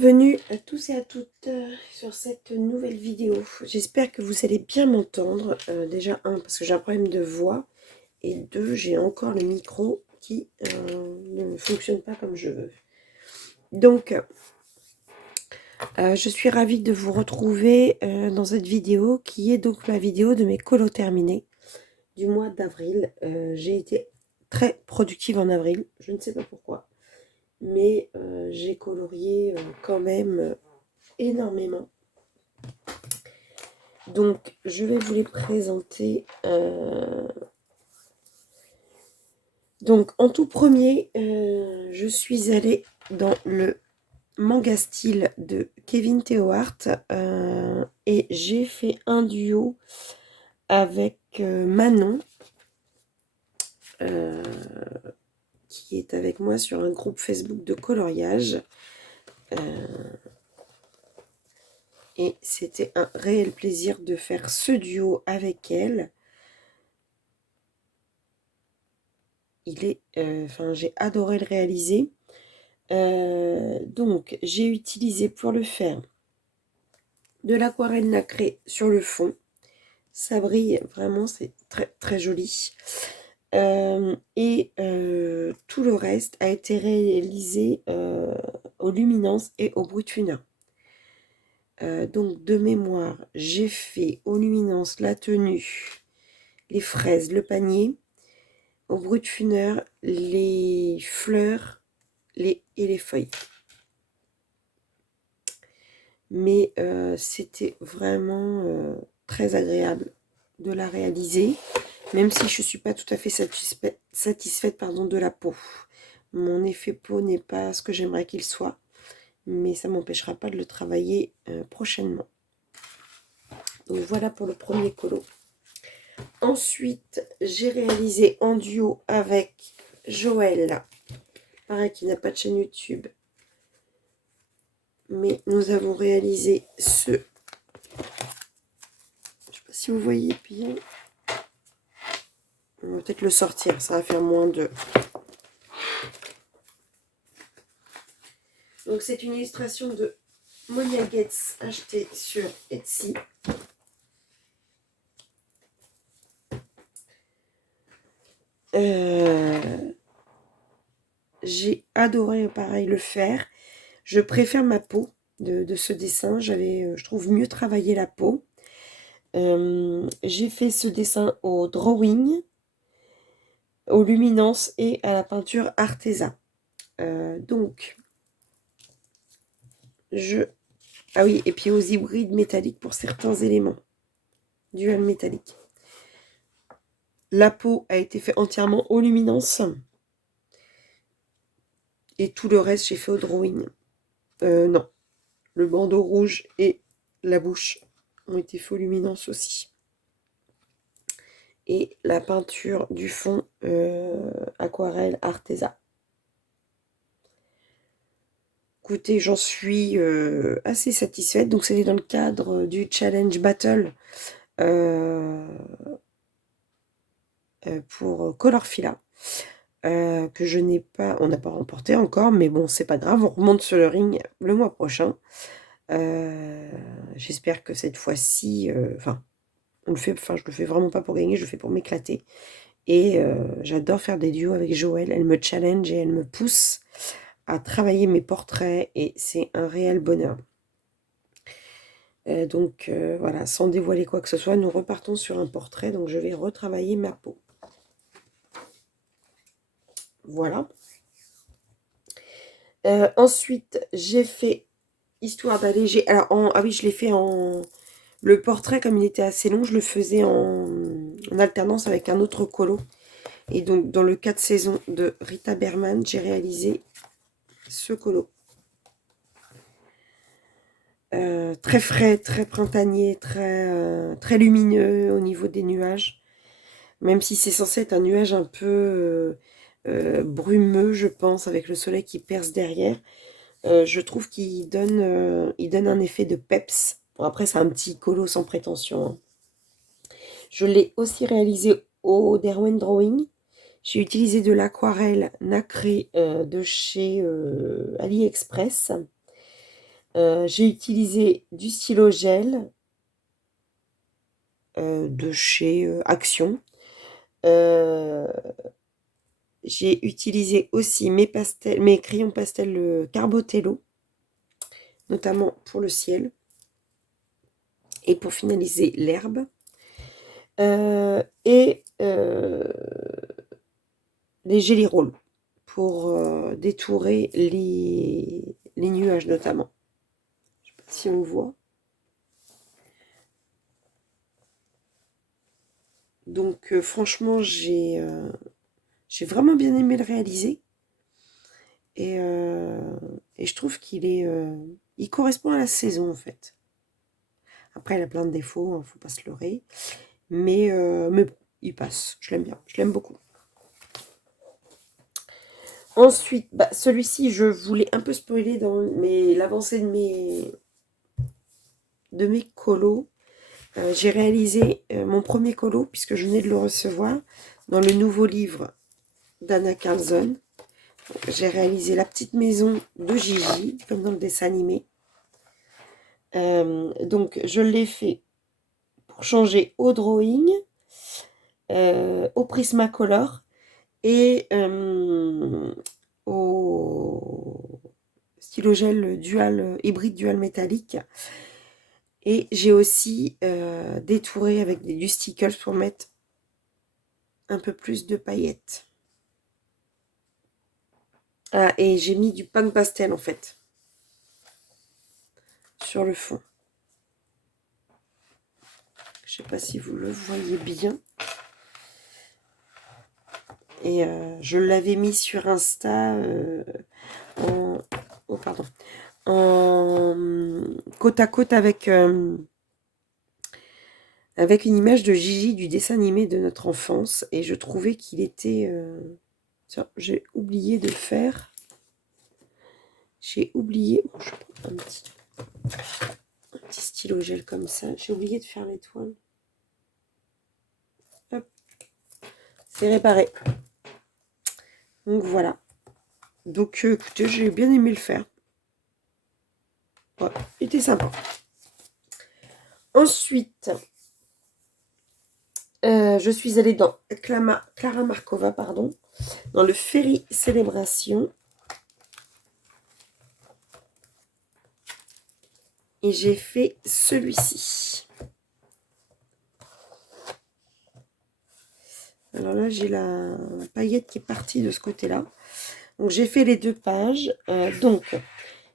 Bienvenue à tous et à toutes sur cette nouvelle vidéo. J'espère que vous allez bien m'entendre. Déjà, parce que j'ai un problème de voix. Et deux, j'ai encore le micro qui ne fonctionne pas comme je veux. Donc, je suis ravie de vous retrouver dans cette vidéo qui est donc la vidéo de mes colos terminés du mois d'avril. J'ai été très productive en avril. Je ne sais pas pourquoi. Mais j'ai colorié quand même énormément. Donc, je vais vous les présenter. Donc, en tout premier, je suis allée dans le manga style de Kevin Theohart et j'ai fait un duo avec Manon qui est avec moi sur un groupe Facebook de coloriage. Et c'était un réel plaisir de faire ce duo avec elle. J'ai adoré le réaliser. Donc, j'ai utilisé pour le faire de l'aquarelle nacrée sur le fond. Ça brille vraiment, c'est très très joli. Tout le reste a été réalisé aux luminances et au Brut-Funin. Donc, de mémoire, j'ai fait aux luminances la tenue, les fraises, le panier, au Brut-Funin, les fleurs et les feuilles. Mais c'était vraiment très agréable de la réaliser, même si je ne suis pas tout à fait satisfaite de la peau. Mon effet peau n'est pas ce que j'aimerais qu'il soit, mais ça ne m'empêchera pas de le travailler prochainement. Donc voilà pour le premier colo. Ensuite, j'ai réalisé en duo avec Joël, pareil qui n'a pas de chaîne YouTube, mais nous avons réalisé ce... Je ne sais pas si vous voyez bien. On va peut-être le sortir, ça va faire moins de... Donc c'est une illustration de Monia Getz achetée sur Etsy. J'ai adoré pareil le faire. Je préfère ma peau de ce dessin. Je trouve mieux travailler la peau. J'ai fait ce dessin au drawing, aux luminances et à la peinture artesa. Ah oui, et puis aux hybrides métalliques pour certains éléments. Dual métallique. La peau a été faite entièrement aux luminances. Et tout le reste, j'ai fait au drawing. Non. Le bandeau rouge et la bouche ont été faits aux luminances aussi. Et la peinture du fond aquarelle artesa. Écoutez, j'en suis assez satisfaite. Donc, c'était dans le cadre du challenge battle pour Colorfila. Que je n'ai pas, on n'a pas remporté encore, mais bon, c'est pas grave, on remonte sur le ring le mois prochain. J'espère que cette fois-ci, je le fais vraiment pas pour gagner, je le fais pour m'éclater. Et j'adore faire des duos avec Joël, elle me challenge et elle me pousse à travailler mes portraits et c'est un réel bonheur. Voilà, sans dévoiler quoi que ce soit, nous repartons sur un portrait, donc je vais retravailler ma peau. Voilà. Ensuite, j'ai fait, histoire d'alléger... Alors, ah oui, je l'ai fait en... Le portrait, comme il était assez long, je le faisais en alternance avec un autre colo. Et donc, dans le 4 saisons de Rita Berman, j'ai réalisé ce colo. Très frais, très printanier, très lumineux au niveau des nuages. Même si c'est censé être un nuage un peu brumeux, je pense, avec le soleil qui perce derrière. Je trouve qu'il donne un effet de peps. Bon, après, c'est un petit colo sans prétention. Hein. Je l'ai aussi réalisé au Derwent Drawing. J'ai utilisé de l'aquarelle nacrée de chez AliExpress. J'ai utilisé du stylo gel de chez Action. J'ai utilisé aussi mes crayons pastel Carbotello, notamment pour le ciel et pour finaliser l'herbe. Et les Jelly Rolls pour détourer les nuages notamment. Je sais pas si on voit. Donc franchement, j'ai vraiment bien aimé le réaliser. Et, je trouve il correspond à la saison en fait. Après, il a plein de défauts, hein, faut pas se leurrer. Mais il passe. Je l'aime bien. Je l'aime beaucoup. Ensuite, celui-ci, je voulais un peu spoiler dans l'avancée de mes colos. J'ai réalisé mon premier colo, puisque je venais de le recevoir, dans le nouveau livre d'Anna Carlson. J'ai réalisé la petite maison de Gigi, comme dans le dessin animé. Donc, je l'ai fait pour changer au drawing, au Prismacolor et au stylo gel hybride dual métallique. Et j'ai aussi détouré avec du stickers pour mettre un peu plus de paillettes. Ah, et j'ai mis du pan pastel en fait sur le fond. Je sais pas si vous le voyez bien. Et je l'avais mis sur Insta en côte à côte avec une image de Gigi du dessin animé de notre enfance. Et je trouvais qu'il était... Tiens, j'ai oublié de faire... J'ai oublié... Bon, je prends un petit stylo gel comme ça. J'ai oublié de faire l'étoile. Hop. C'est réparé. Donc voilà. Donc écoutez, j'ai bien aimé le faire. Ouais, il était sympa. Ensuite, je suis allée dans Clara Markova, pardon, dans le Ferry Célébration. Et j'ai fait celui-ci. Alors là, j'ai la paillette qui est partie de ce côté-là. Donc, j'ai fait les 2 pages. Donc,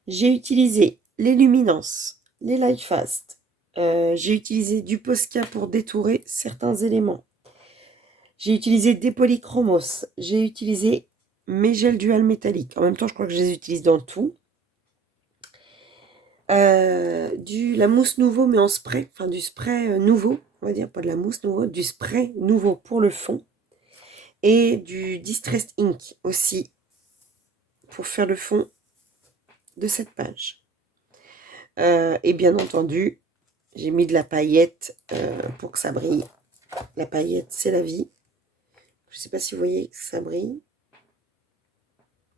j'ai utilisé les luminances, les light fast. J'ai utilisé du Posca pour détourer certains éléments. J'ai utilisé des polychromos. J'ai utilisé mes gels dual métalliques. En même temps, je crois que je les utilise dans tout. La mousse nouveau, mais en spray. Enfin, du spray nouveau, on va dire. Pas de la mousse nouveau, du spray nouveau pour le fond. Et du Distressed Ink aussi pour faire le fond de cette page. Et bien entendu, j'ai mis de la paillette pour que ça brille. La paillette, c'est la vie. Je ne sais pas si vous voyez que ça brille.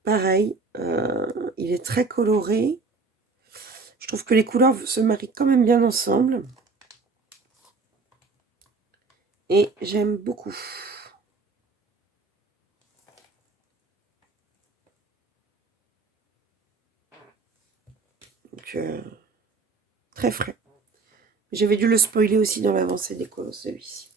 Pareil, il est très coloré. Je trouve que les couleurs se marient quand même bien ensemble. Et j'aime beaucoup. Donc, très frais. J'avais dû le spoiler aussi dans l'avancée des colos, celui-ci.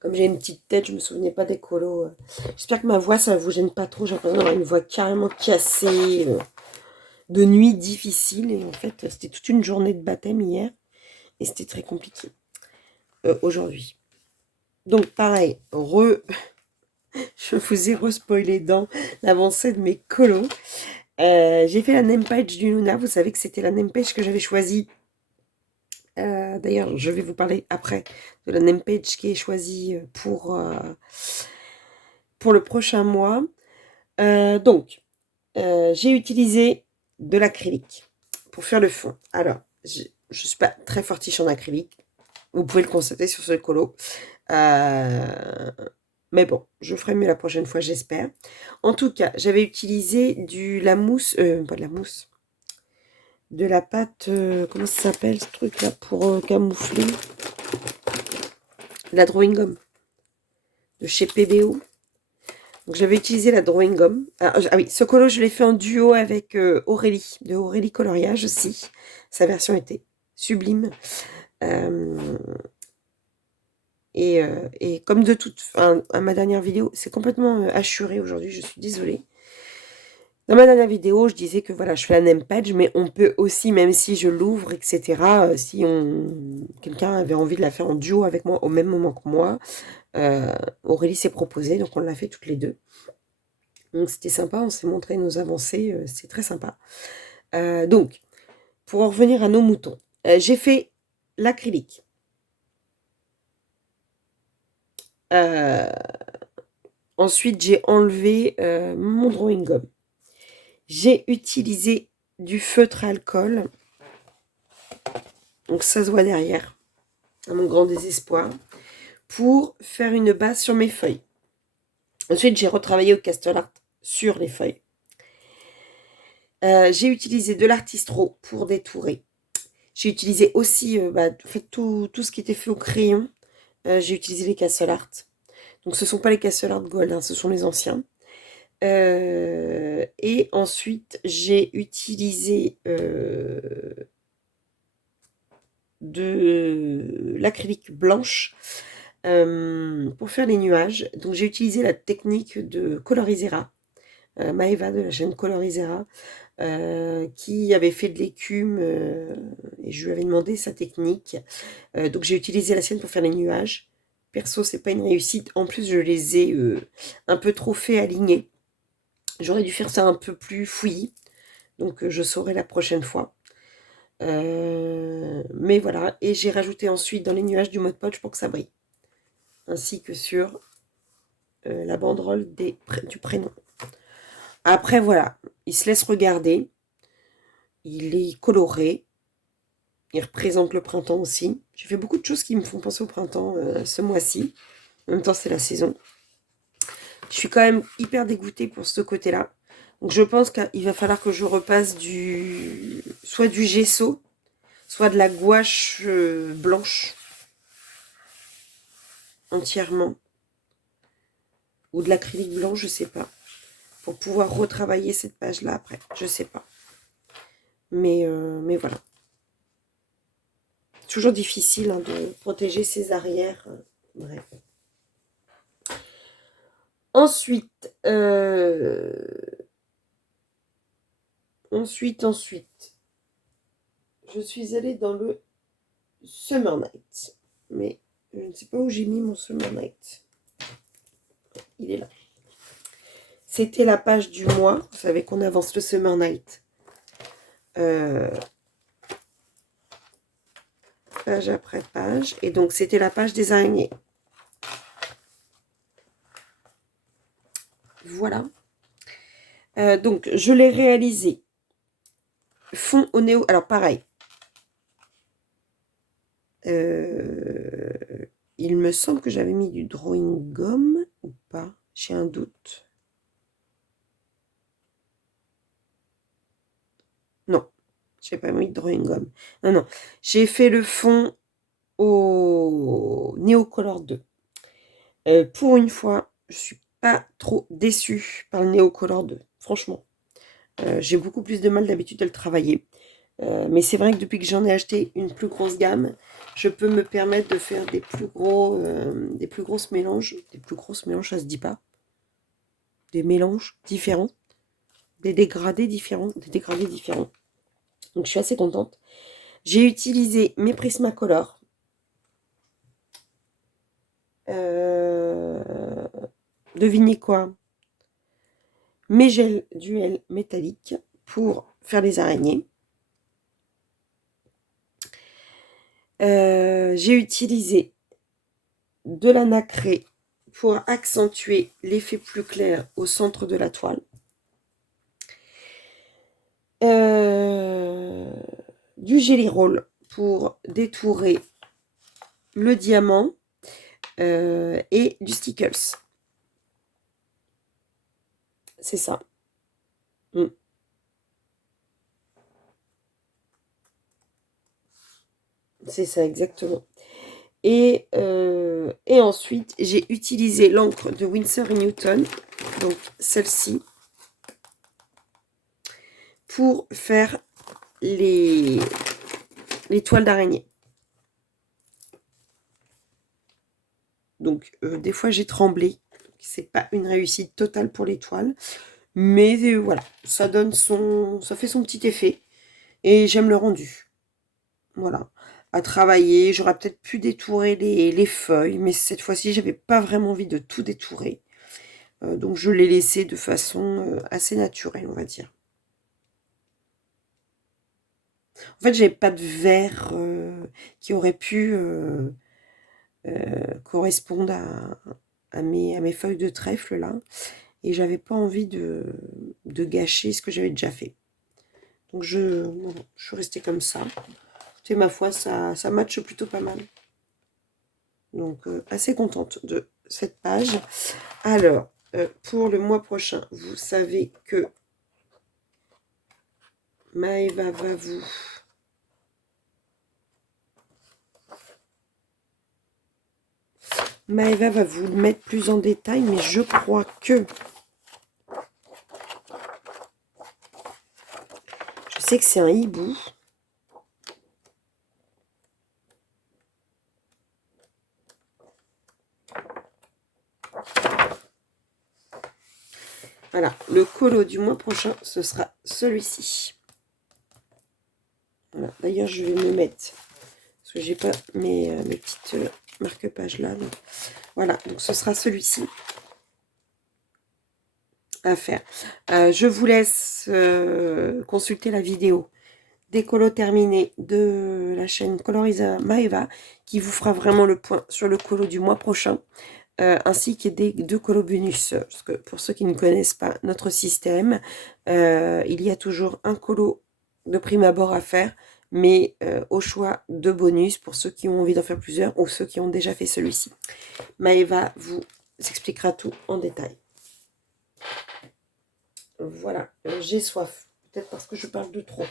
Comme j'ai une petite tête, je me souvenais pas des colos. J'espère que ma voix, ça ne vous gêne pas trop. J'ai l'impression d'avoir une voix carrément cassée, de nuit difficile. Et en fait, c'était toute une journée de baptême hier. Et c'était très compliqué aujourd'hui. Donc pareil, je vous ai re-spoilé dans l'avancée de mes colos. J'ai fait la name page du Luna. Vous savez que c'était la name page que j'avais choisie. D'ailleurs, je vais vous parler après de la name page qui est choisie pour le prochain mois. Donc, j'ai utilisé de l'acrylique pour faire le fond. Alors, je ne suis pas très fortiche en acrylique. Vous pouvez le constater sur ce colo. Ma Mais bon, je ferai mieux la prochaine fois, j'espère. En tout cas, j'avais utilisé la mousse, pas de la mousse, de la pâte, comment ça s'appelle ce truc-là pour camoufler? La drawing gum de chez PBO. Donc j'avais utilisé la drawing gum. Ah oui, ce colo, je l'ai fait en duo avec Aurélie, de Aurélie Coloriage aussi. Sa version était sublime. Et comme de toute... à ma dernière vidéo, c'est complètement hachuré aujourd'hui, je suis désolée. Dans ma dernière vidéo, je disais que voilà, je fais un name page, mais on peut aussi, même si je l'ouvre, etc., si quelqu'un avait envie de la faire en duo avec moi au même moment que moi, Aurélie s'est proposée, donc on l'a fait toutes les deux. Donc c'était sympa, on s'est montré nos avancées, c'est très sympa. Donc, pour en revenir à nos moutons, j'ai fait l'acrylique. Ensuite, j'ai enlevé mon drawing gum. J'ai utilisé du feutre à alcool. Donc ça se voit derrière, à mon grand désespoir, pour faire une base sur mes feuilles. Ensuite, j'ai retravaillé au Castle Art sur les feuilles. J'ai utilisé de l'artistro pour détourer. J'ai utilisé aussi en fait, tout ce qui était fait au crayon. J'ai utilisé les Castle Art. Donc ce ne sont pas les Castle Art Gold, hein, ce sont les anciens. Et ensuite, j'ai utilisé de l'acrylique blanche pour faire les nuages. Donc j'ai utilisé la technique de Colorisera, Maeva de la chaîne Colorisera, qui avait fait de l'écume et je lui avais demandé sa technique. Donc j'ai utilisé la sienne pour faire les nuages. Perso, c'est pas une réussite. En plus, je les ai un peu trop fait aligner. J'aurais dû faire ça un peu plus fouillis. Donc je saurai la prochaine fois. Mais voilà. Et j'ai rajouté ensuite dans les nuages du Mod Podge pour que ça brille. Ainsi que sur la banderole du prénom. Après, voilà. Il se laisse regarder. Il est coloré. Il représente le printemps aussi. J'ai fait beaucoup de choses qui me font penser au printemps ce mois-ci. En même temps, c'est la saison. Je suis quand même hyper dégoûtée pour ce côté-là. Donc je pense qu'il va falloir que je repasse soit du gesso, soit de la gouache blanche entièrement. Ou de l'acrylique blanc, je sais pas. Pour pouvoir retravailler cette page-là après. Je sais pas. Mais voilà. Toujours difficile hein, de protéger ses arrières. Bref. Ensuite, je suis allée dans le Summer Night. Mais je ne sais pas où j'ai mis mon Summer Night. Il est là. C'était la page du mois. Vous savez qu'on avance le Summer Night. Page après page. Et donc, c'était la page des araignées. Voilà. Donc, je l'ai réalisé. Fond au néo. Alors, pareil. Il me semble que j'avais mis du drawing gum ou pas. J'ai un doute. Non, je n'ai pas mis de drawing gum. Non, non. J'ai fait le fond au Neocolor 2. Pour une fois, je ne suis pas trop déçue par le Neocolor 2. Franchement. J'ai beaucoup plus de mal d'habitude à le travailler. Mais c'est vrai que depuis que j'en ai acheté une plus grosse gamme, je peux me permettre de faire des plus grosses mélanges. Des plus grosses mélanges, ça se dit pas. Des mélanges différents. Des dégradés différents. Donc je suis assez contente. J'ai utilisé mes Prismacolor. Devinez quoi? Mes gels duel métalliques pour faire les araignées. J'ai utilisé de la nacrée pour accentuer l'effet plus clair au centre de la toile. Du Jelly Roll pour détourer le diamant et du Stickles. C'est ça. Mm. C'est ça, exactement. Et ensuite, j'ai utilisé l'encre de Winsor & Newton, donc celle-ci, pour faire les toiles d'araignée. Donc, des fois, j'ai tremblé. C'est pas une réussite totale pour les toiles. Mais voilà, ça fait son petit effet. Et j'aime le rendu. Voilà. À travailler, j'aurais peut-être pu détourer les feuilles. Mais cette fois-ci, j'avais pas vraiment envie de tout détourer. Donc, je l'ai laissé de façon assez naturelle, on va dire. En fait, j'avais pas de vert qui aurait pu correspondre à mes feuilles de trèfle là. Et j'avais pas envie de gâcher ce que j'avais déjà fait. Donc voilà, je suis restée comme ça. Et ma foi, ça matche plutôt pas mal. Donc assez contente de cette page. Alors, pour le mois prochain, vous savez que Maëva va vous... Maëva va vous le mettre plus en détail, mais je crois que... Je sais que c'est un hibou. Voilà, le colo du mois prochain, ce sera celui-ci. Voilà. D'ailleurs, je vais me mettre, parce que j'ai pas mes petites marque-pages là. Donc, voilà, donc ce sera celui-ci à faire. Je vous laisse consulter la vidéo des colos terminés de la chaîne Colorisa Maëva, qui vous fera vraiment le point sur le colo du mois prochain. Ainsi que des 2 colos bonus. Parce que pour ceux qui ne connaissent pas notre système, il y a toujours un colo de prime abord à faire, mais au choix de bonus pour ceux qui ont envie d'en faire plusieurs ou ceux qui ont déjà fait celui-ci. Maëva vous expliquera tout en détail. Voilà, j'ai soif. Peut-être parce que je parle de trop.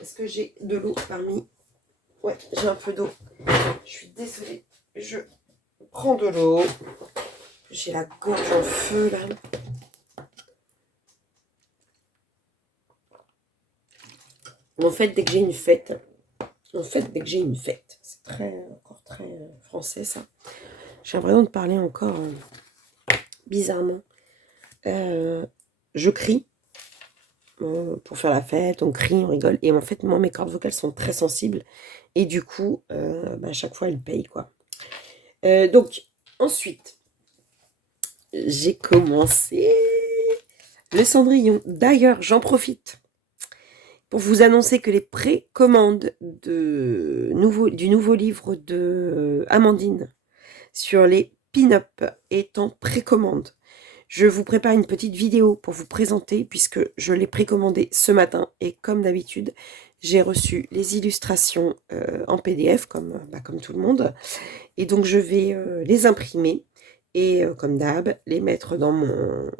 Est-ce que j'ai de l'eau parmi... Ouais, j'ai un peu d'eau. Je suis désolée. Je prends de l'eau. J'ai la gorge en feu là. En fait, dès que j'ai une fête, c'est encore très français ça. J'ai l'impression de parler encore bizarrement. Je crie pour faire la fête, on crie, on rigole. Et en fait, moi, mes cordes vocales sont très sensibles. Et du coup, à chaque fois, elles payent quoi. Donc, ensuite, j'ai commencé le Cendrillon. D'ailleurs, j'en profite pour vous annoncer que les précommandes du nouveau livre de Amandine sur les pin-up est en précommande. Je vous prépare une petite vidéo pour vous présenter puisque je l'ai précommandé ce matin et comme d'habitude, j'ai reçu les illustrations en PDF comme tout le monde. Et donc, je vais les imprimer et comme d'hab, les mettre dans mon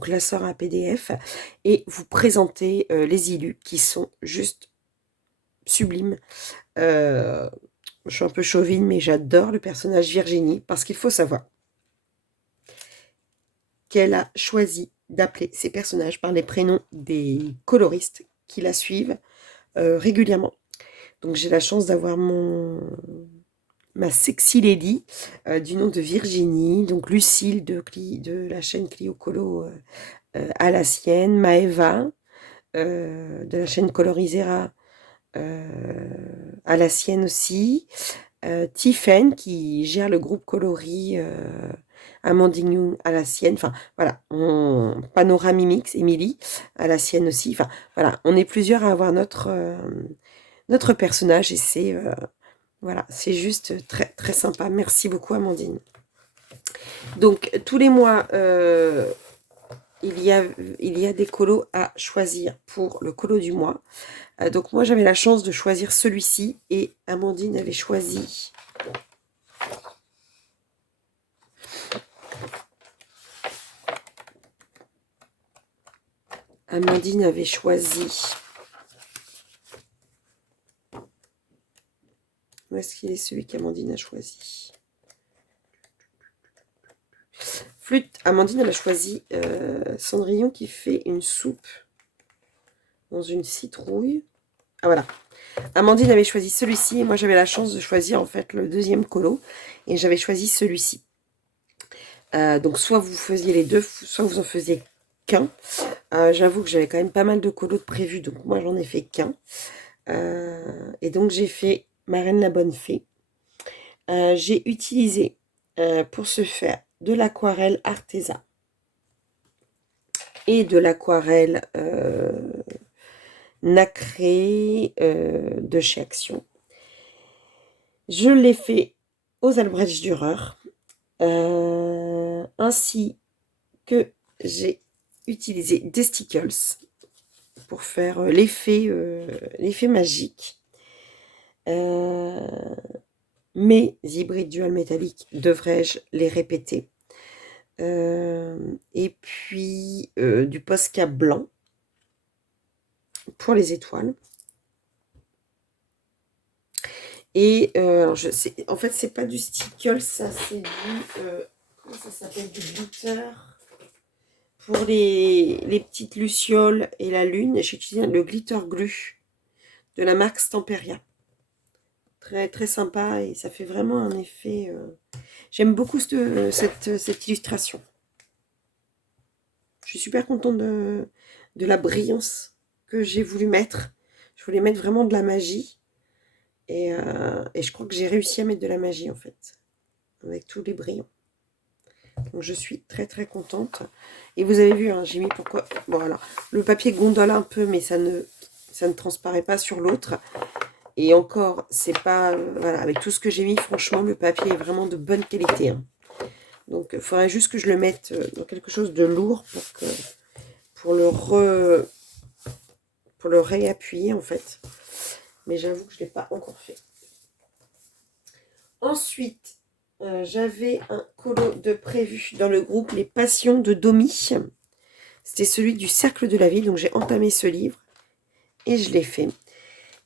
classeur à PDF et vous présenter les illus qui sont juste sublimes. Je suis un peu chauvine, mais j'adore le personnage Virginie parce qu'il faut savoir qu'elle a choisi d'appeler ses personnages par les prénoms des coloristes qui la suivent régulièrement. Donc j'ai la chance d'avoir ma sexy lady du nom de Virginie, donc Lucille de la chaîne Clio Colo à la sienne, Maëva de la chaîne Colorisera à la sienne aussi, Tiffen qui gère le groupe coloris Amandine Young à la sienne, enfin voilà, Panoramimix, Émilie à la sienne aussi, enfin voilà, on est plusieurs à avoir notre personnage et c'est voilà, c'est juste très très sympa. Merci beaucoup Amandine. Donc tous les mois il y a des colos à choisir pour le colo du mois. Donc moi j'avais la chance de choisir celui-ci et Amandine avait choisi Amandine avait choisi... Où est-ce qu'il est celui qu'Amandine a choisi? Flûte. Amandine, elle a choisi Cendrillon qui fait une soupe dans une citrouille. Ah voilà. Amandine avait choisi celui-ci et moi j'avais la chance de choisir en fait le deuxième colo et j'avais choisi celui-ci. Donc soit vous faisiez les deux, soit vous en faisiez qu'un. J'avoue que j'avais quand même pas mal de colos de prévus, donc moi j'en ai fait qu'un. Et donc j'ai fait Marraine la Bonne Fée. J'ai utilisé pour ce faire de l'aquarelle Arteza et de l'aquarelle nacrée de chez Action. Je l'ai fait aux Albrecht Dürer, ainsi que j'ai utilisé des stickles pour faire l'effet magique. Mes hybrides dual métalliques, devrais-je les répéter? Et puis du Posca blanc pour les étoiles. Et en fait, c'est pas du stickle, ça c'est du... comment ça s'appelle? Du glitter. Pour les petites lucioles et la lune, j'ai utilisé le glitter glue de la marque Stamperia. Très, très sympa et ça fait vraiment un effet... J'aime beaucoup cette illustration. Je suis super contente de la brillance que j'ai voulu mettre. Je voulais mettre vraiment de la magie. Et je crois que j'ai réussi à mettre de la magie en fait. Avec tous les brillants. Donc je suis très très contente. Et vous avez vu, hein, j'ai mis pourquoi... Bon alors, le papier gondole un peu, mais ça ne transparaît pas sur l'autre. Et encore, c'est pas... voilà, avec tout ce que j'ai mis, franchement, le papier est vraiment de bonne qualité. Hein. Donc il faudrait juste que je le mette dans quelque chose de lourd pour le réappuyer en fait. Mais j'avoue que je ne l'ai pas encore fait. Ensuite, j'avais un colo de prévu dans le groupe Les Passions de Domi. C'était celui du Cercle de la Vie. Donc j'ai entamé ce livre et je l'ai fait.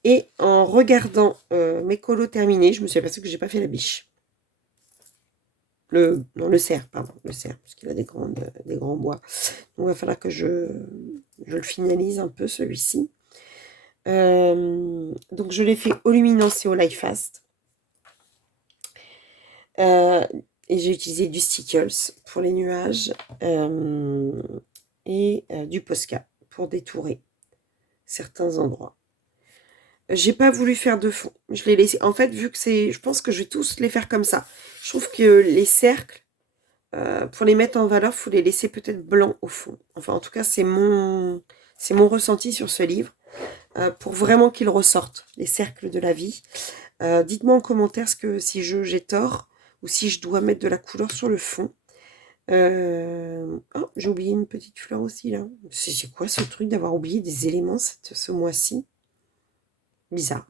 Et en regardant mes colos terminés, je me suis aperçue que je n'ai pas fait la biche. Le cerf, pardon. Le cerf, parce qu'il a des grands bois. Donc il va falloir que je le finalise un peu celui-ci. Donc je l'ai fait au Luminance et au Life Fast. Et j'ai utilisé du Stickles pour les nuages et du Posca pour détourer certains endroits. J'ai pas voulu faire de fond. Je l'ai laissé. En fait, vu que c'est... Je pense que je vais tous les faire comme ça. Je trouve que les cercles, pour les mettre en valeur, il faut les laisser peut-être blancs au fond. Enfin, en tout cas, c'est mon ressenti sur ce livre. Pour vraiment qu'ils ressortent, les cercles de la vie. Dites-moi en commentaire si j'ai tort ou si je dois mettre de la couleur sur le fond. Oh, j'ai oublié une petite fleur aussi là. C'est quoi ce truc d'avoir oublié des éléments ce mois-ci? Bizarre.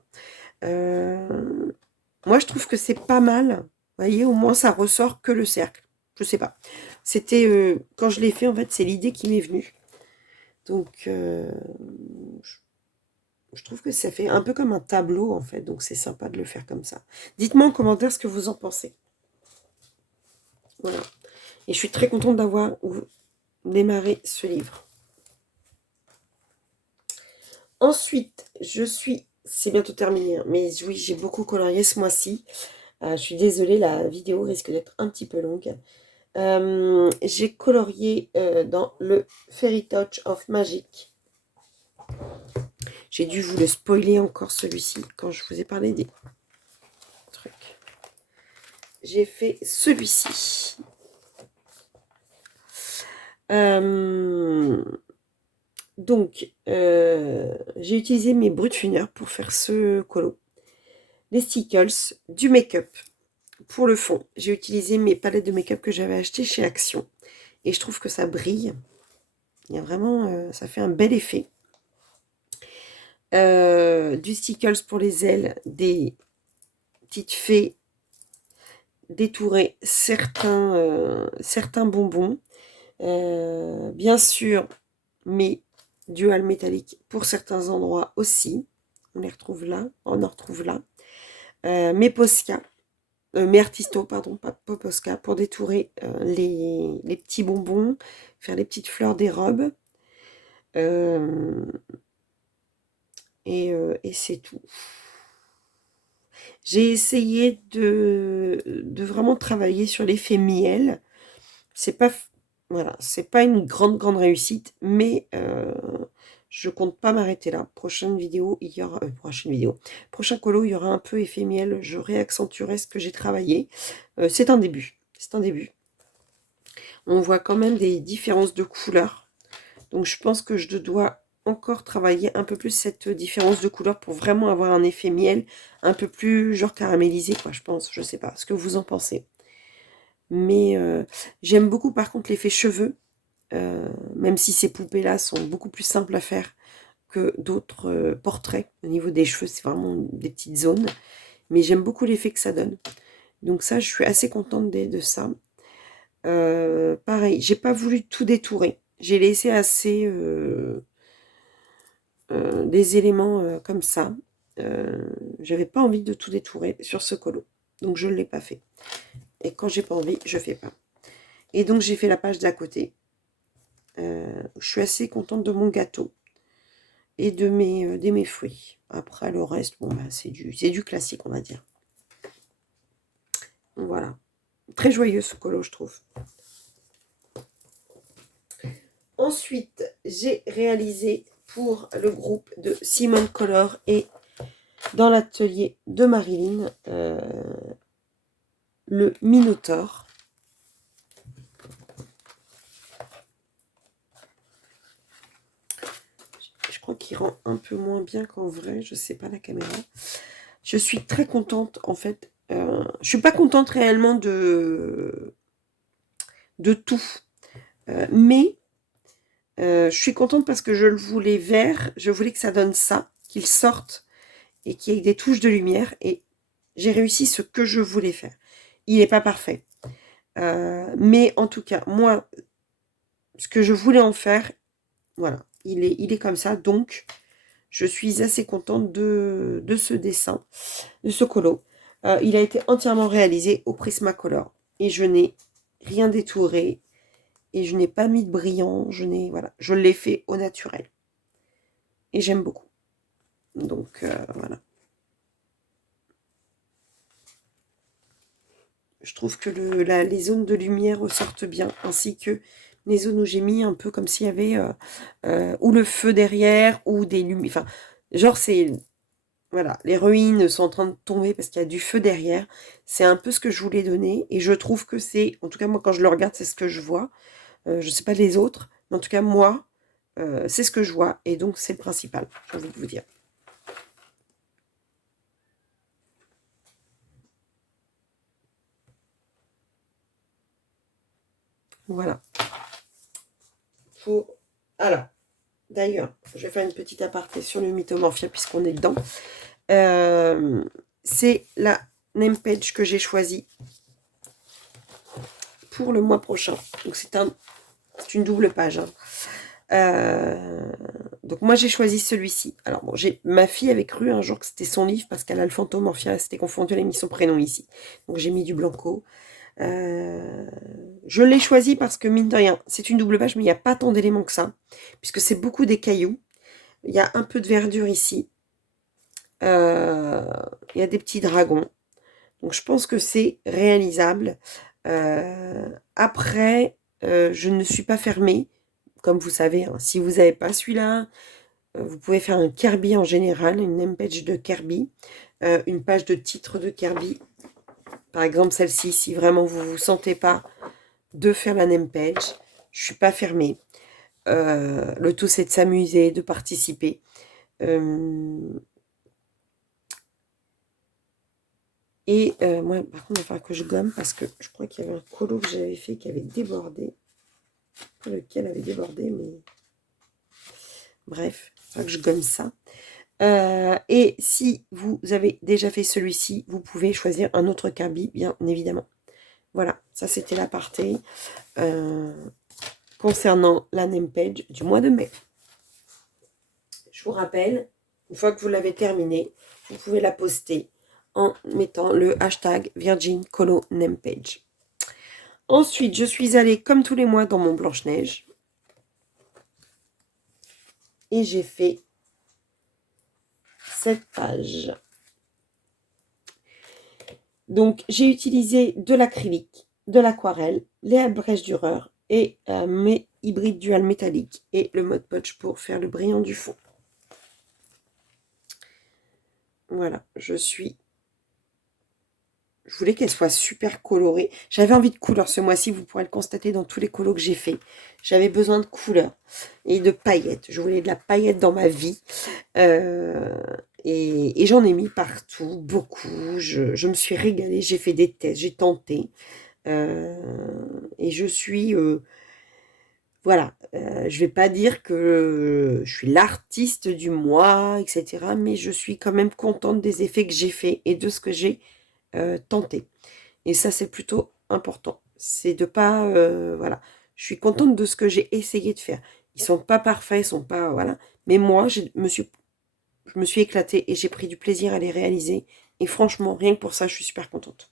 Moi, je trouve que c'est pas mal. Vous voyez, au moins, ça ressort que le cercle. Je sais pas. C'était... quand je l'ai fait, en fait, c'est l'idée qui m'est venue. Donc, je trouve que ça fait un peu comme un tableau, en fait. Donc, c'est sympa de le faire comme ça. Dites-moi en commentaire ce que vous en pensez. Voilà. Et je suis très contente d'avoir démarré ce livre. Ensuite, c'est bientôt terminé, hein, mais oui, j'ai beaucoup colorié ce mois-ci. Je suis désolée, la vidéo risque d'être un petit peu longue. J'ai colorié dans le Fairy Touch of Magic. J'ai dû vous le spoiler encore celui-ci quand je vous ai parlé des trucs. J'ai fait celui-ci. Donc, j'ai utilisé mes Brutfuner pour faire ce colo. Les stickles, du make-up. Pour le fond, j'ai utilisé mes palettes de make-up que j'avais achetées chez Action. Et je trouve que ça brille. Il y a vraiment, ça fait un bel effet. Du stickles pour les ailes, des petites fées détourer certains bonbons. Bien sûr, mes dual métallique pour certains endroits aussi. On les retrouve là, on en retrouve là. Mes Posca, mes Artisto, pardon, pas Posca, pour détourer les petits bonbons, faire les petites fleurs des robes. Et c'est tout. J'ai essayé de vraiment travailler sur l'effet miel. C'est pas, voilà, c'est pas une grande réussite, mais je compte pas m'arrêter là. Prochaine vidéo, il y aura prochain colo, il y aura un peu effet miel. Je réaccentuerai ce que j'ai travaillé. C'est un début. C'est un début. On voit quand même des différences de couleurs. Donc je pense que je dois encore travailler un peu plus cette différence de couleur pour vraiment avoir un effet miel un peu plus genre caramélisé, quoi, je pense. Je sais pas ce que vous en pensez. Mais j'aime beaucoup par contre l'effet cheveux, même si ces poupées-là sont beaucoup plus simples à faire que d'autres portraits. Au niveau des cheveux, c'est vraiment des petites zones. Mais j'aime beaucoup l'effet que ça donne. Donc ça, je suis assez contente de ça. Pareil, j'ai pas voulu tout détourer. J'ai laissé assez des éléments comme ça. J'avais pas envie de tout détourer sur ce colo. Donc je ne l'ai pas fait. Et quand j'ai pas envie, je fais pas. Et donc j'ai fait la page d'à côté. Je suis assez contente de mon gâteau et de mes fruits. Après le reste, bon bah c'est du classique, on va dire. Voilà. Très joyeux ce colo, je trouve. Ensuite, j'ai réalisé pour le groupe de Simone Color et dans l'atelier de Marilyn le Minotaure. Je crois qu'il rend un peu moins bien qu'en vrai, je sais pas la caméra. Je suis très contente en fait. Je suis pas contente réellement de tout. Mais je suis contente parce que je le voulais vert. Je voulais que ça donne ça, qu'il sorte et qu'il y ait des touches de lumière. Et j'ai réussi ce que je voulais faire. Il n'est pas parfait. Mais en tout cas, moi, ce que je voulais en faire, voilà, il est comme ça. Donc, je suis assez contente de ce dessin, de ce colo. Il a été entièrement réalisé au Prismacolor. Et je n'ai rien détouré. Et je n'ai pas mis de brillant. Voilà, je l'ai fait au naturel. Et j'aime beaucoup. Donc, voilà. Je trouve que les zones de lumière ressortent bien. Ainsi que les zones où j'ai mis un peu comme s'il y avait ou le feu derrière ou des lumières. Enfin, genre c'est... Voilà, les ruines sont en train de tomber parce qu'il y a du feu derrière. C'est un peu ce que je voulais donner. Et je trouve que c'est... En tout cas, moi, quand je le regarde, c'est ce que je vois. Je ne sais pas les autres. Mais en tout cas, moi, c'est ce que je vois. Et donc, c'est le principal, j'ai envie de vous dire. Voilà. Alors, d'ailleurs, je vais faire une petite aparté sur le Mythomorphia puisqu'on est dedans. C'est la name page que j'ai choisie pour le mois prochain. Donc c'est une double page. Donc moi j'ai choisi celui-ci. Alors bon, ma fille avait cru un jour que c'était son livre parce qu'elle a le Fantomorphia, elle s'était confondue, elle a mis son prénom ici. Donc j'ai mis du blanco. Je l'ai choisi parce que mine de rien, c'est une double page, mais il n'y a pas tant d'éléments que ça, puisque c'est beaucoup des cailloux. Il y a un peu de verdure ici. Il y a des petits dragons. Donc je pense que c'est réalisable. Après, je ne suis pas fermée. Comme vous savez, hein, si vous n'avez pas celui-là, vous pouvez faire un Kirby en général, une name page de Kirby, une page de titre de Kirby. Par exemple, celle-ci, si vraiment vous ne vous sentez pas de faire la name page, je ne suis pas fermée. Le tout, c'est de s'amuser, de participer. Et moi, par contre, il va falloir que je gomme parce que je crois qu'il y avait un colo que j'avais fait qui avait débordé. Pas lequel avait débordé, mais bref, il va falloir que je gomme ça. Et si vous avez déjà fait celui-ci, vous pouvez choisir un autre Kirby, bien évidemment. Voilà, ça c'était l'aparté concernant la name page du mois de mai. Je vous rappelle, une fois que vous l'avez terminée, vous pouvez la poster en mettant le hashtag Virgin Colo Name Page. Ensuite, je suis allée, comme tous les mois, dans mon Blanche-Neige. Et j'ai fait cette page. Donc, j'ai utilisé de l'acrylique, de l'aquarelle, les abrèges Dürer et mes hybrides dual métalliques et le Mod Podge pour faire le brillant du fond. Voilà, je voulais qu'elle soit super colorée. J'avais envie de couleurs ce mois-ci, vous pourrez le constater dans tous les colos que j'ai fait. J'avais besoin de couleurs et de paillettes. Je voulais de la paillette dans ma vie. Et j'en ai mis partout, beaucoup. Je me suis régalée, j'ai fait des tests, j'ai tenté. Et je suis... voilà, je vais pas dire que je suis l'artiste du mois, etc. Mais je suis quand même contente des effets que j'ai faits et de ce que j'ai tenté. Et ça, c'est plutôt important. C'est de pas... voilà. Je suis contente de ce que j'ai essayé de faire. Ils sont pas parfaits, ils sont pas... Voilà. Mais moi, je me suis éclatée et j'ai pris du plaisir à les réaliser. Et franchement, rien que pour ça, je suis super contente.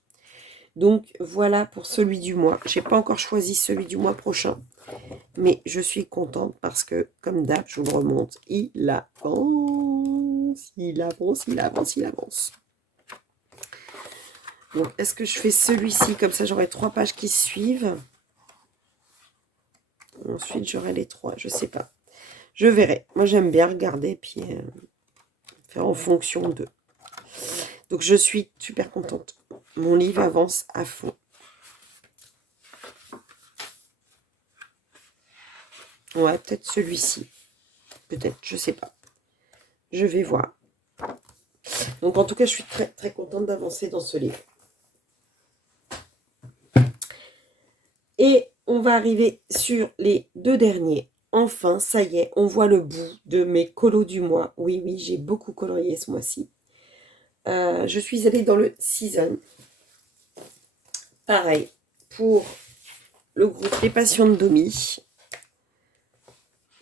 Donc, voilà pour celui du mois. Je n'ai pas encore choisi celui du mois prochain. Mais je suis contente parce que, comme d'hab, je vous le remonte, il avance, il avance, il avance, il avance. Donc, est-ce que je fais celui-ci? Comme ça, j'aurai 3 pages qui suivent. Ensuite, j'aurai les 3. Je sais pas. Je verrai. Moi, j'aime bien regarder puis faire en fonction d'eux. Donc, je suis super contente. Mon livre avance à fond. Ouais, peut-être celui-ci. Peut-être, je sais pas. Je vais voir. Donc, en tout cas, je suis très, très contente d'avancer dans ce livre. Et on va arriver sur les 2 derniers. Enfin, ça y est, on voit le bout de mes colos du mois. Oui, oui, j'ai beaucoup colorié ce mois-ci. Je suis allée dans le Season. Pareil, pour le groupe Les Passions de Domi.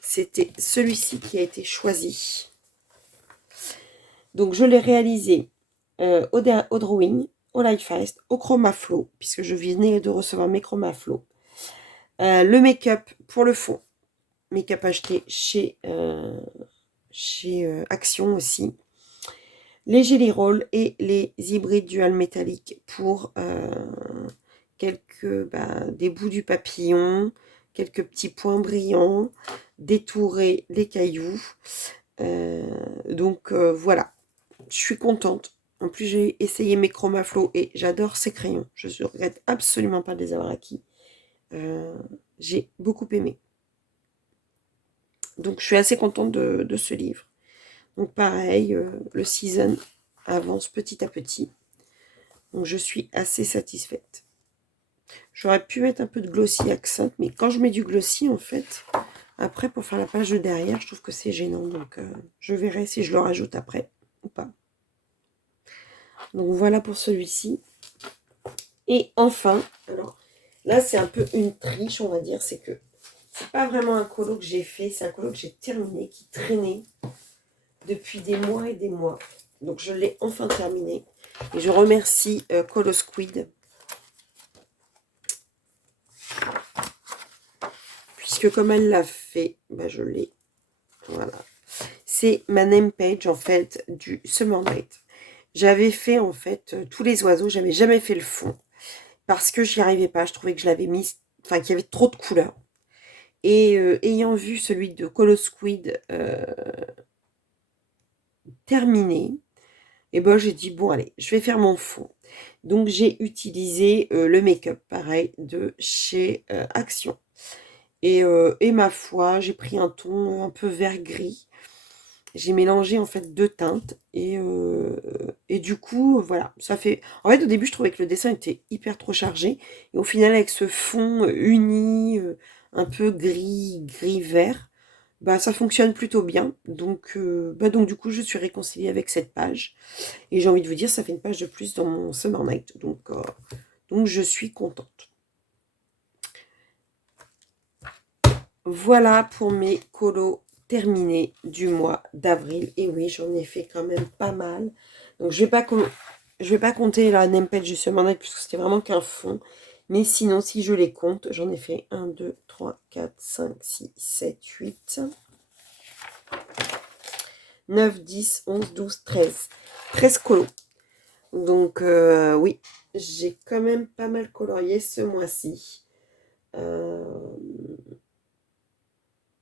C'était celui-ci qui a été choisi. Donc, je l'ai réalisé au drawing, au Light Fast, au Chroma Flow, puisque je venais de recevoir mes Chroma Flow. Le make-up pour le fond. Make-up acheté chez Action aussi. Les Jelly Rolls et les hybrides dual métalliques pour des bouts du papillon, quelques petits points brillants, détourer les cailloux. Donc voilà, je suis contente. En plus, j'ai essayé mes Chroma Flow et j'adore ces crayons. Je ne regrette absolument pas de les avoir acquis. J'ai beaucoup aimé. Donc, je suis assez contente de ce livre. Donc, pareil, le Season avance petit à petit. Donc, je suis assez satisfaite. J'aurais pu mettre un peu de glossy accent, mais quand je mets du glossy, en fait, après, pour faire la page de derrière, je trouve que c'est gênant. Donc, je verrai si je le rajoute après ou pas. Donc, voilà pour celui-ci. Et enfin, alors, là, c'est un peu une triche, on va dire. C'est que c'est pas vraiment un colo que j'ai fait, c'est un colo que j'ai terminé, qui traînait depuis des mois et des mois. Donc, je l'ai enfin terminé. Et je remercie Colo Squid. Puisque comme elle l'a fait, bah, je l'ai. Voilà. C'est ma name page, en fait, du Summer Night. J'avais fait, en fait, tous les oiseaux. J'avais jamais fait le fond. Parce que j'y arrivais pas. Je trouvais que je l'avais mis... Enfin, qu'il y avait trop de couleurs. Et ayant vu celui de Colo Squid terminé, et ben j'ai dit, bon, allez, je vais faire mon fond. Donc, j'ai utilisé le make-up, pareil, de chez Action. Et ma foi, j'ai pris un ton un peu vert-gris. J'ai mélangé, en fait, 2 teintes. Et du coup, voilà, ça fait... En fait, au début, je trouvais que le dessin était hyper trop chargé. Et au final, avec ce fond uni, un peu gris-vert, bah, ça fonctionne plutôt bien. Donc, du coup, je suis réconciliée avec cette page. Et j'ai envie de vous dire, ça fait une page de plus dans mon Summer Night. Donc je suis contente. Voilà pour mes colos terminé du mois d'avril. Et oui, j'en ai fait quand même pas mal. Donc je vais pas compter la nempel justement puisque c'était vraiment qu'un fond. Mais sinon, si je les compte, j'en ai fait 1, 2, 3, 4, 5, 6, 7, 8, 9, 10, 11, 12, 13. 13 colos. Donc oui, j'ai quand même pas mal colorié ce mois-ci.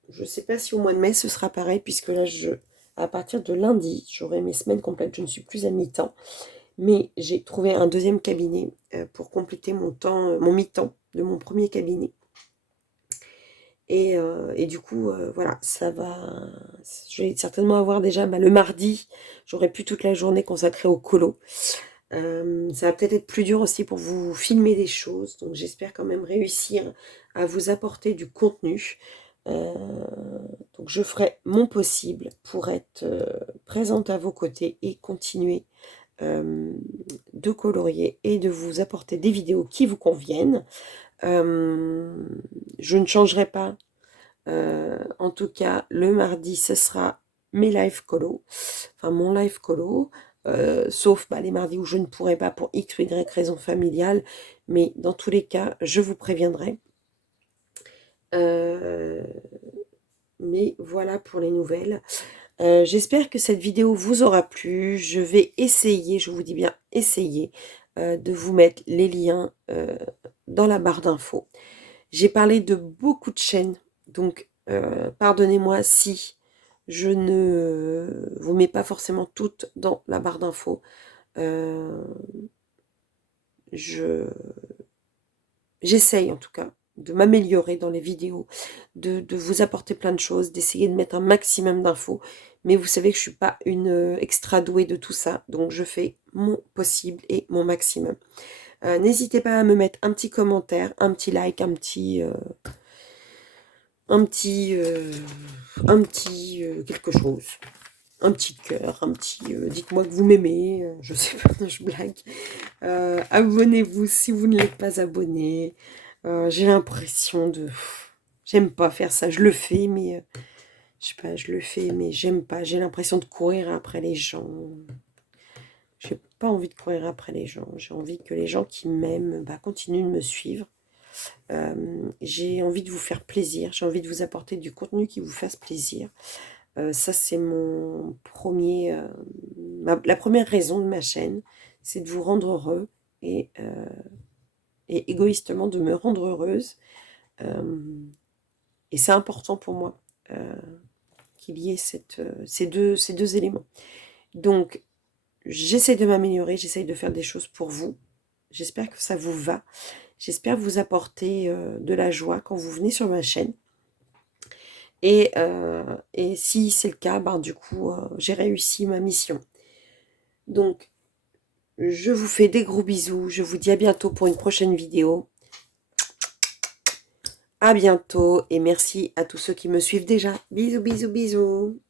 Je sais pas si au mois de mai ce sera pareil, puisque là, à partir de lundi, j'aurai mes semaines complètes. Je ne suis plus à mi-temps. Mais j'ai trouvé un deuxième cabinet pour compléter mon temps, mon mi-temps de mon premier cabinet. Et du coup, voilà, ça va. Je vais certainement avoir déjà le mardi, j'aurai plus toute la journée consacrée au colo. Ça va peut-être être plus dur aussi pour vous filmer des choses, donc j'espère quand même réussir à vous apporter du contenu. Euh, donc je ferai mon possible pour être présente à vos côtés et continuer de colorier et de vous apporter des vidéos qui vous conviennent. Je ne changerai pas. En tout cas, le mardi, ce sera mes live colo, enfin mon live colo, sauf les mardis où je ne pourrai pas pour X ou Y raison familiale, mais dans tous les cas, je vous préviendrai. Mais voilà pour les nouvelles. J'espère que cette vidéo vous aura plu. Je vais essayer, je vous dis bien essayer, de vous mettre les liens dans la barre d'infos. J'ai parlé de beaucoup de chaînes, donc pardonnez-moi si je ne vous mets pas forcément toutes dans la barre d'infos. J'essaye en tout cas de m'améliorer dans les vidéos, de vous apporter plein de choses, d'essayer de mettre un maximum d'infos. Mais vous savez que je ne suis pas une extra douée de tout ça, donc je fais mon possible et mon maximum. N'hésitez pas à me mettre un petit commentaire, un petit like, un petit quelque chose, un petit cœur, un petit dites-moi que vous m'aimez, je sais pas, je blague. Abonnez-vous si vous ne l'êtes pas abonné. J'ai l'impression de j'aime pas faire ça, je le fais mais je sais pas, je le fais mais j'aime pas, j'ai l'impression de courir après les gens. J'ai pas envie de courir après les gens, j'ai envie que les gens qui m'aiment continuent de me suivre. J'ai envie de vous faire plaisir, j'ai envie de vous apporter du contenu qui vous fasse plaisir. Ça, c'est mon premier, la première raison de ma chaîne, c'est de vous rendre heureux et égoïstement de me rendre heureuse. Et c'est important pour moi qu'il y ait ces deux éléments. Donc, j'essaie de m'améliorer, j'essaie de faire des choses pour vous. J'espère que ça vous va. J'espère vous apporter de la joie quand vous venez sur ma chaîne. Et si c'est le cas, du coup, j'ai réussi ma mission. Donc, je vous fais des gros bisous. Je vous dis à bientôt pour une prochaine vidéo. À bientôt et merci à tous ceux qui me suivent déjà. Bisous, bisous, bisous.